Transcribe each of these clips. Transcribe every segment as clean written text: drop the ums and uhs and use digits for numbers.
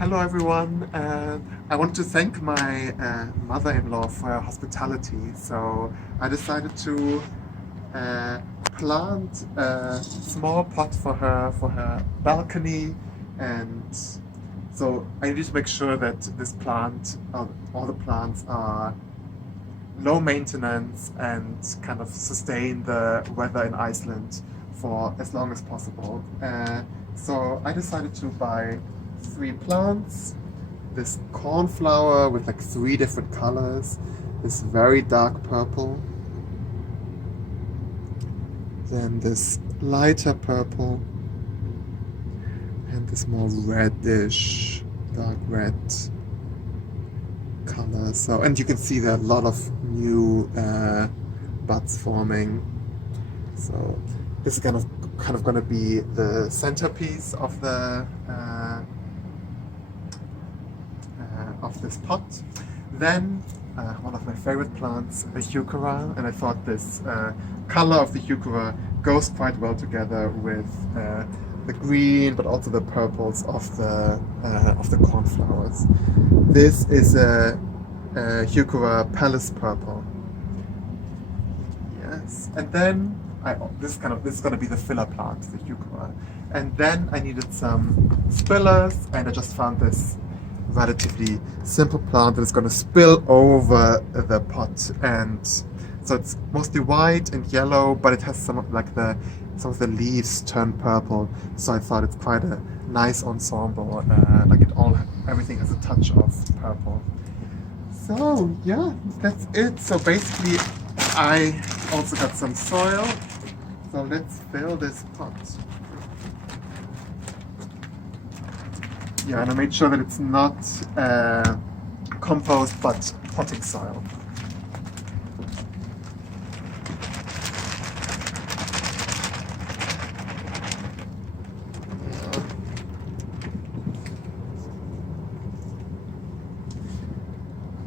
Hello everyone. I want to thank my mother-in-law for her hospitality. So I decided to uh, plant a small pot for her balcony, and so I need to make sure that this plant, all the plants are low maintenance and kind of sustain the weather in Iceland for as long as possible. So I decided to buy three plants. This cornflower with like three different colors, this very dark purple, then this lighter purple, and this more reddish, dark red color. So, and you can see there are a lot of new buds forming. So this is kind of going to be the centerpiece of this pot. Then one of my favorite plants, a heuchera, and I thought this color of the heuchera goes quite well together with the green, but also the purples of the cornflowers. This is a heuchera palace purple. Yes, and then this is going to be the filler plant, the heuchera. And then I needed some spillers, and I just found this relatively simple plant that is going to spill over the pot, and so it's mostly white and yellow, but it has some of the leaves turn purple. So I thought it's quite a nice ensemble. Everything has a touch of purple. So yeah, that's it. So basically, I also got some soil. So let's fill this pot. Yeah, and I made sure that it's not compost, but potting soil.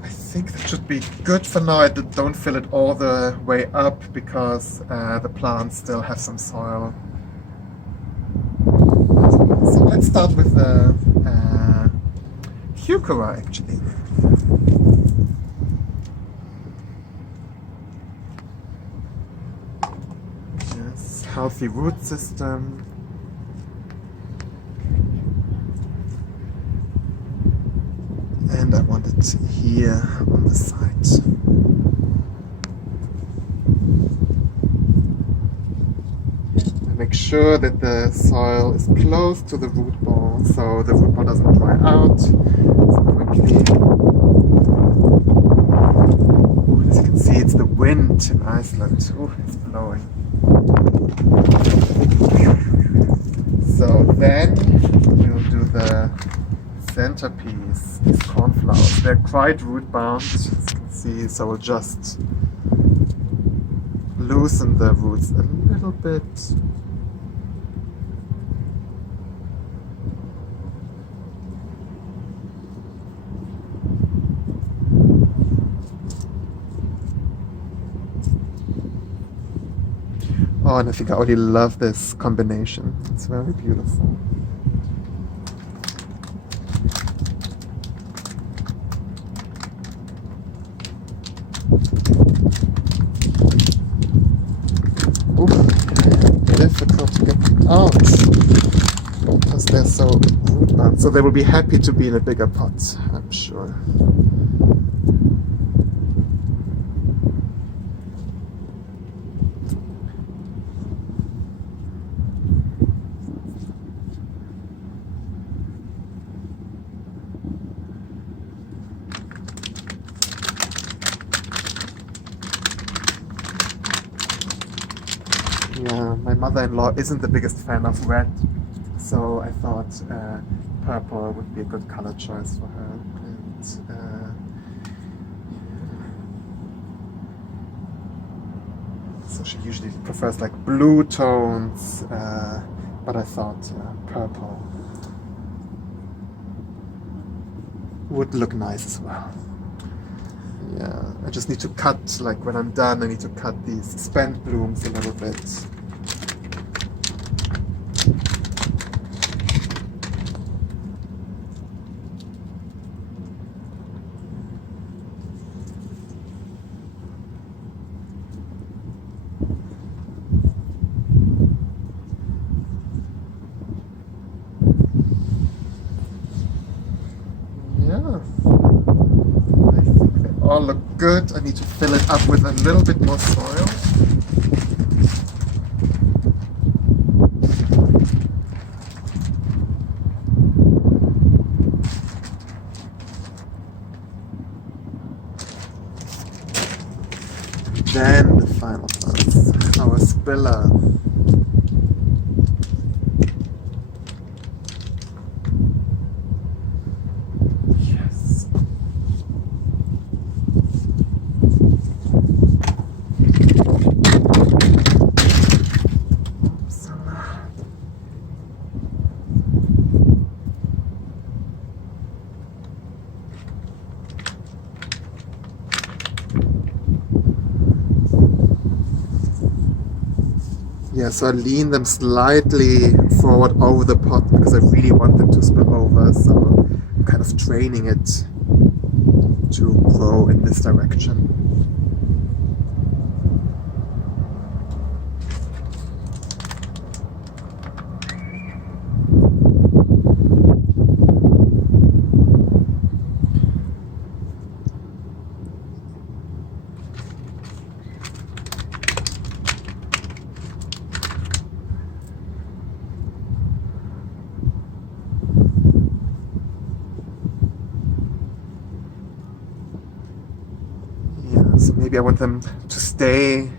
I think that should be good for now. I don't fill it all the way up because the plants still have some soil. So let's start with the heuchera, actually. Yes, healthy root system. And I want it here on the side. Make sure that the soil is close to the root ball, so the root ball doesn't dry out quickly. Ooh, as you can see, it's the wind in Iceland. Ooh, it's blowing. So then we'll do the centerpiece, these cornflowers. They're quite root bound, as you can see, so we'll just loosen the roots a little bit. Oh, and I think I already love this combination. It's very beautiful. Difficult to get them out because they're so root bound. So they will be happy to be in a bigger pot, I'm sure. Yeah, my mother-in-law isn't the biggest fan of red, so I thought purple would be a good color choice for her. And so she usually prefers like blue tones, but I thought purple would look nice as well. Yeah, I just need to cut, like when I'm done, I need to cut these spent blooms a little bit. look good. I need to fill it up with a little bit more soil. Then the final plants, our spiller. Yes. Oops. Yeah, so I lean them slightly forward over the pot because I really want them to spill over, so I'm kind of training it to grow in this direction. So maybe I want them to stay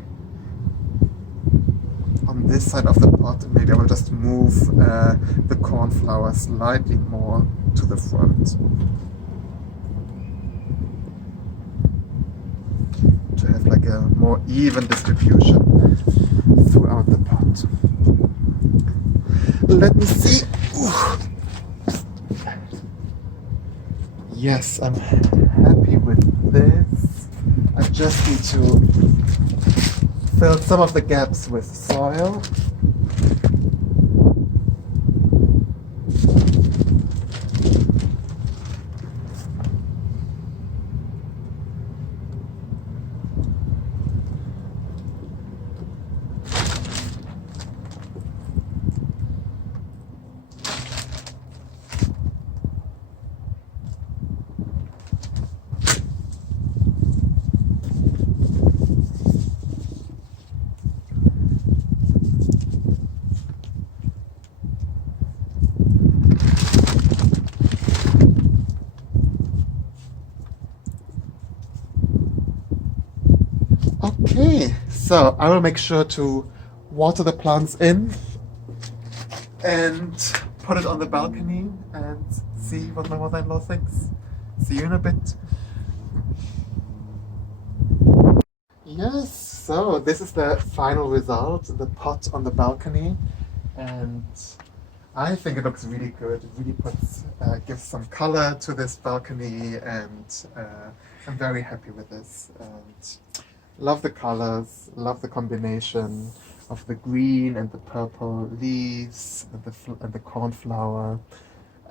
on this side of the pot, and maybe I will just move the cornflower slightly more to the front to have like a more even distribution throughout the pot. Let me see. Ooh. Yes, I'm happy with this. I just need to fill some of the gaps with soil. Okay, so I will make sure to water the plants in and put it on the balcony and see what my mother-in-law thinks. See you in a bit. Yes, so this is the final result, the pot on the balcony, and I think it looks really good. It really gives some color to this balcony, and I'm very happy with this. And love the colors, love the combination of the green and the purple leaves and the cornflower.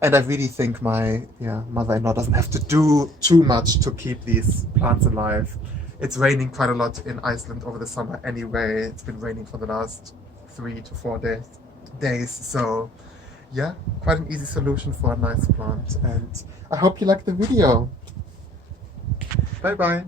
And I really think my mother-in-law doesn't have to do too much to keep these plants alive. It's raining quite a lot in Iceland over the summer anyway. It's been raining for the last 3 to 4 days. So yeah, quite an easy solution for a nice plant. And I hope you liked the video. Bye bye.